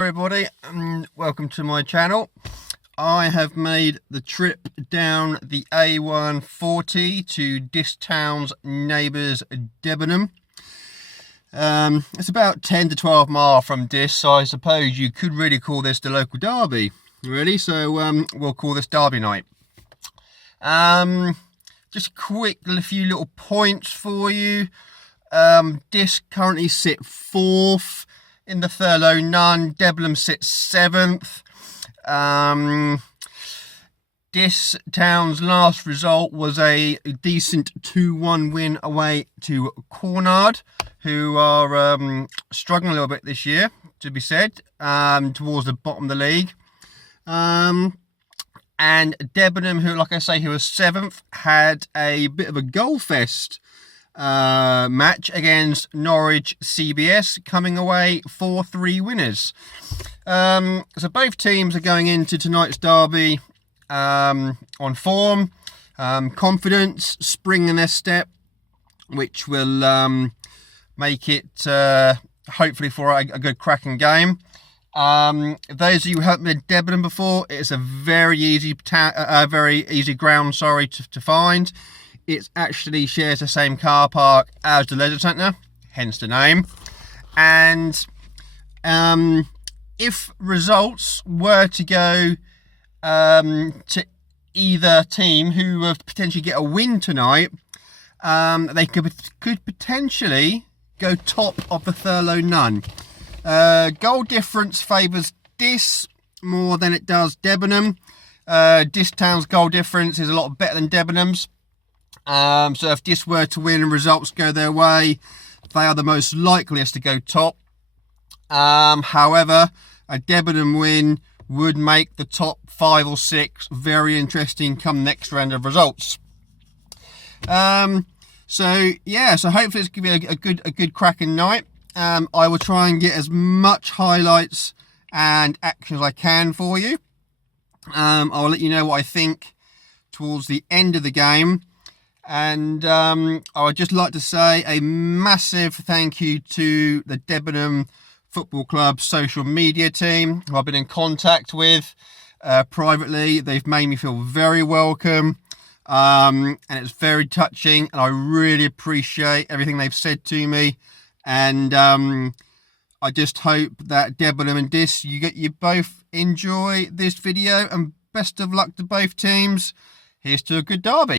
Everybody, welcome to my channel. I have made the trip down the A140 to Dis Town's neighbours Debenham. It's about 10 to 12 miles from Dis, so I suppose you could really call this the local derby, really. So we'll call this derby night. Just a few little points for you. Dis currently sit 4th in the Thurlow None. Debenham sits 7th. Dis Town's last result was a decent 2-1 win away to Cornard, who are struggling a little bit this year, to be said, towards the bottom of the league. And Debenham, who, like I say, who was 7th, had a bit of a goal fest match against Norwich CBS, coming away 4-3 winners. So both teams are going into tonight's derby on form, confidence, spring in their step, which will make it hopefully for a good cracking game. Those of you who haven't been to Debenham before, it's a very easy ground, to find. It actually shares the same car park as the Leisure Centre, hence the name. And if results were to go to either team who would potentially get a win tonight, they could potentially go top of the Thurlow None. Goal difference favours Dis more than it does Debenham. Dis Town's goal difference is a lot better than Debenham's. So if Dis were to win and results go their way, they are the most likeliest to go top. However, a Debenham win would make the top 5 or 6 very interesting come next round of results. So hopefully it's going to be a good cracking night. I will try and get as much highlights and action as I can for you. I'll let you know what I think towards the end of the game. And I would just like to say a massive thank you to the Debenham Football Club social media team, who I've been in contact with privately. They've made me feel very welcome, and it's very touching, and I really appreciate everything they've said to me. And I just hope that Debenham and Dis, you both enjoy this video, and best of luck to both teams. Here's to a good derby.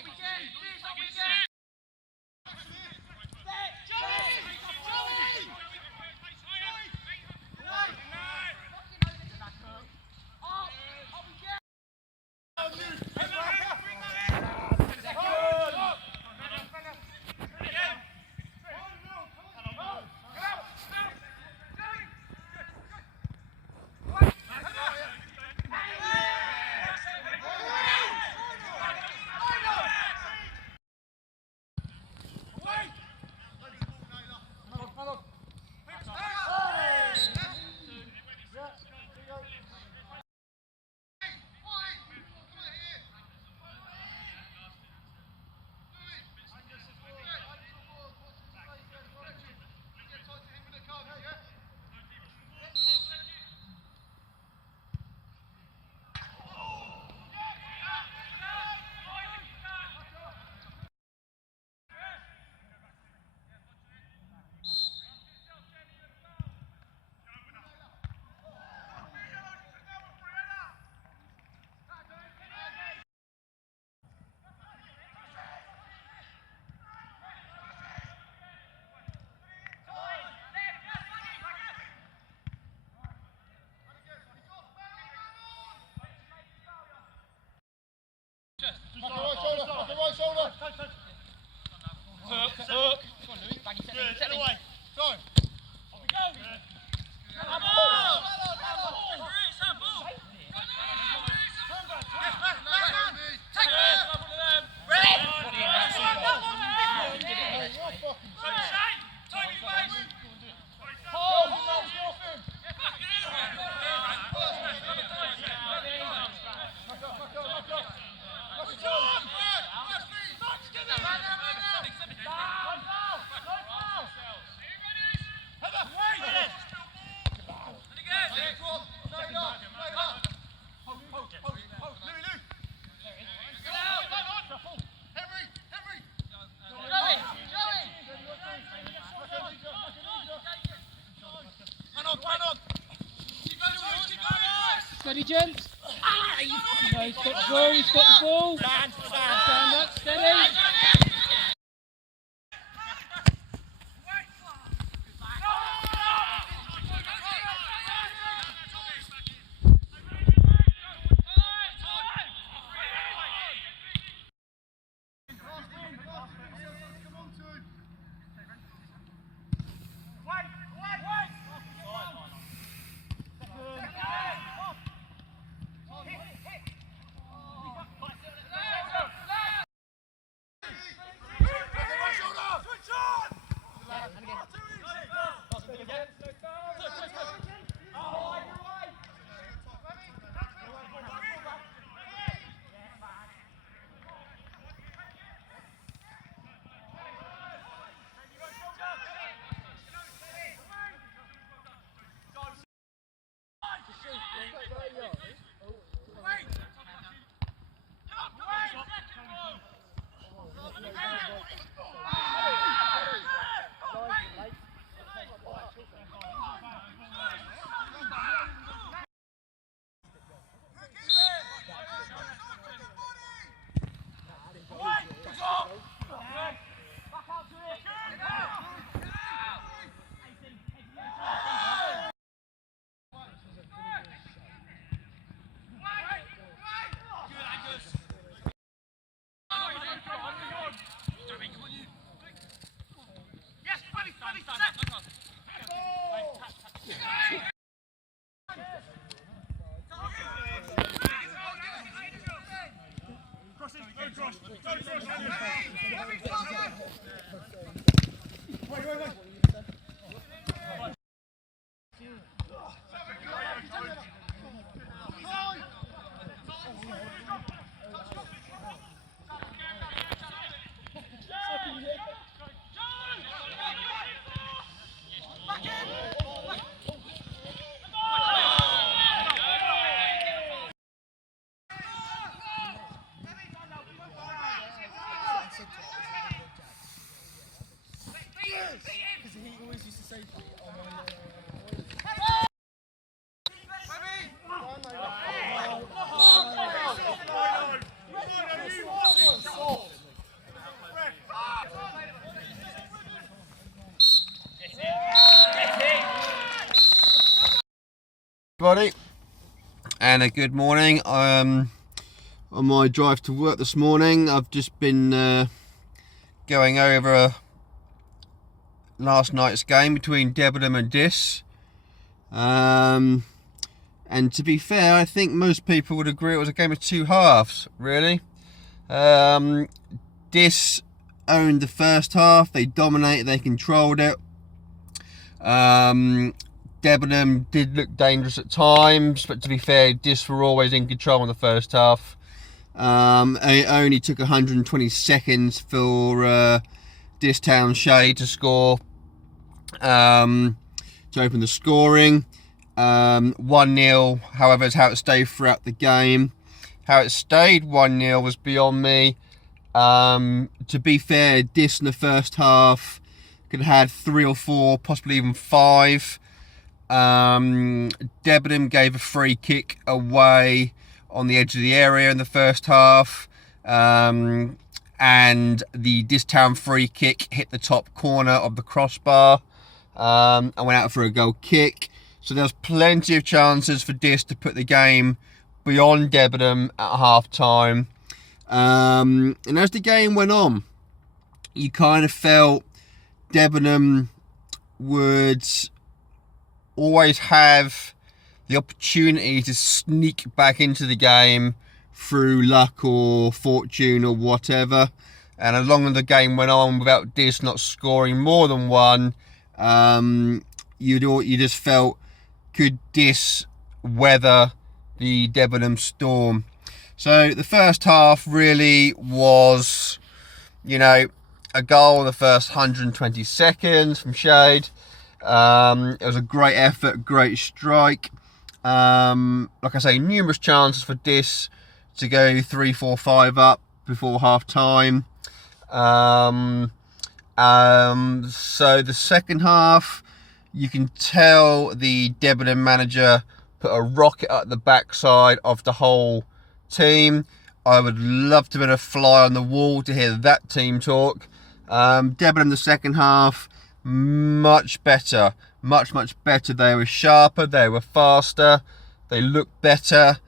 Right shoulder. Hook. Good. Get away. Go. Off we go. Steady, gents. No, he's got the ball, he's got the ball. Stand up, steady. Everybody, and a good morning. On my drive to work this morning, I've just been going over last night's game between Debenham and Dis. And to be fair, I think most people would agree it was a game of two halves, really. Dis owned the first half, they dominated, they controlled it. Debenham did look dangerous at times, but to be fair, Dis were always in control in the first half. It only took 120 seconds for Dis Townshade to score, to open the scoring. 1-0, however, is how it stayed throughout the game. How it stayed 1-0 was beyond me. To be fair, Dis in the first half could have had 3 or 4, possibly even 5. Debenham gave a free kick away on the edge of the area in the first half, and the Dis Town free kick hit the top corner of the crossbar and went out for a goal kick. So there was plenty of chances for Dis to put the game beyond Debenham at half time. And as the game went on, you kind of felt Debenham would always have the opportunity to sneak back into the game through luck or fortune or whatever. And as long as the game went on without Dis not scoring more than one, you just felt, could Dis weather the Debenham storm? So the first half really was, a goal in the first 120 seconds from Shade. It was a great effort, great strike. Like I say, numerous chances for Dis to go 3-4-5 up before half time. So the second half, you can tell the Debenham manager put a rocket at the backside of the whole team. I would love to have been a fly on the wall to hear that team talk. Debenham the second half, much better, much better. They were sharper, they were faster, they looked better,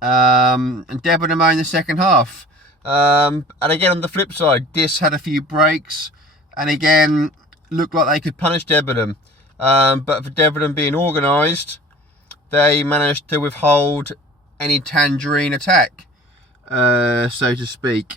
and Debenham owned the second half. And again, on the flip side, Dis had a few breaks, and again looked like they could punish Debenham, but for Debenham being organised, they managed to withhold any tangerine attack, so to speak.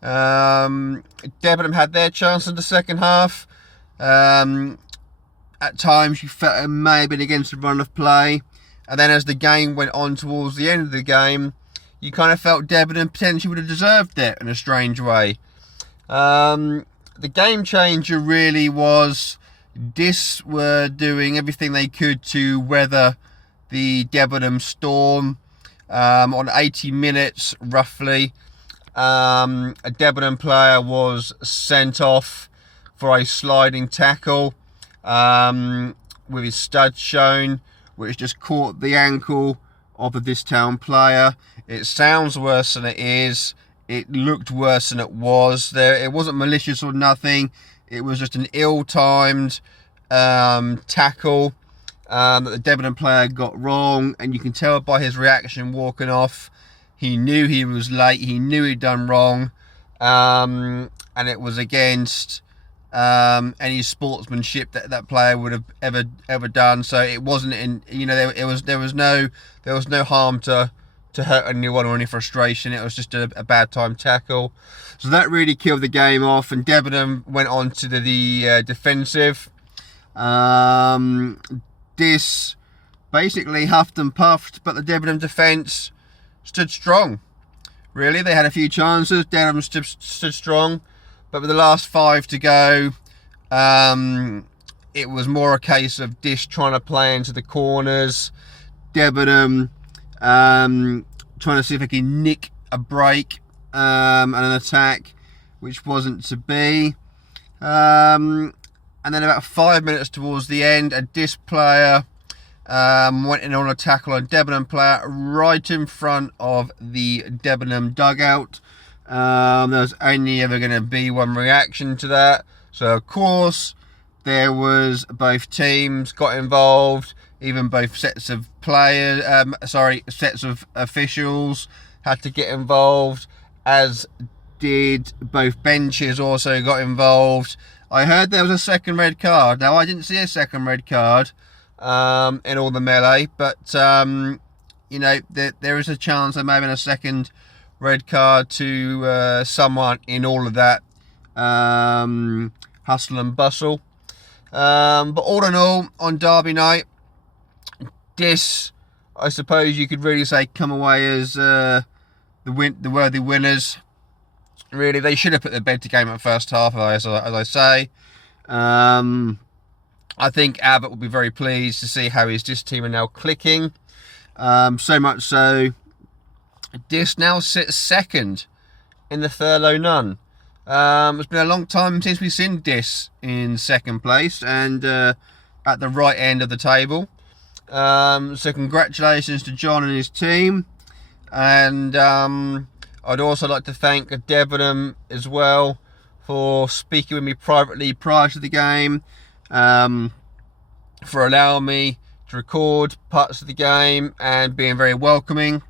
Debenham had their chance in the second half. At times you felt it may have been against the run of play, and then as the game went on towards the end of the game, you kind of felt Debenham potentially would have deserved it in a strange way. The game changer really was Dis were doing everything they could to weather the Debenham storm. On 80 minutes roughly, a Debenham player was sent off for a sliding tackle, with his studs shown, which just caught the ankle of the Dis Town player. It sounds worse than it is. It looked worse than it was. It wasn't malicious or nothing. It was just an ill-timed tackle that the Debenham player got wrong, and you can tell by his reaction walking off, he knew he was late, he knew he'd done wrong, and it was against any sportsmanship that player would have ever done. So it wasn't there was no harm to hurt anyone or any frustration. It was just a bad time tackle. So that really killed the game off, and Debenham went on to the defensive. Dis basically huffed and puffed, but the Debenham defence stood strong. Really, they had a few chances. Debenham stood strong, but with the last 5 to go, it was more a case of Dis trying to play into the corners, Debenham trying to see if they can nick a break and an attack, which wasn't to be. And then about 5 minutes towards the end, a Dis player went in on a tackle on a Debenham player right in front of the Debenham dugout. There was only ever going to be one reaction to that. So, of course, there was both teams got involved. even both sets of sets of officials had to get involved, as did both benches also got involved. I heard there was a second red card. Now, I didn't see a second red card in all the melee, but you know, there is a chance there may have been a second red card to someone in all of that hustle and bustle. But all in all, on Derby night, this, I suppose you could really say, come away as the worthy winners. Really, they should have put the bed to game at first half, as I say. I think Abbott will be very pleased to see how his Dis team are now clicking. So much so, Dis now sits second in the Thurlow None. It's been a long time since we've seen Dis in second place and at the right end of the table. So congratulations to John and his team. And I'd also like to thank Debenham as well for speaking with me privately prior to the game, for allowing me to record parts of the game and being very welcoming.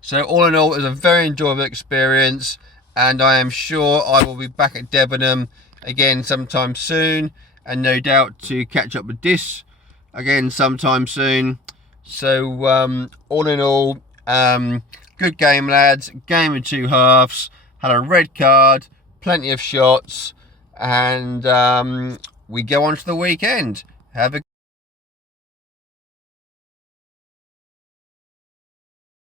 So all in all, it was a very enjoyable experience, and I am sure I will be back at Debenham again sometime soon, and no doubt to catch up with this again sometime soon. So all in all, good game, lads. Game of two halves. Had a red card, plenty of shots, and we go on to the weekend. Have a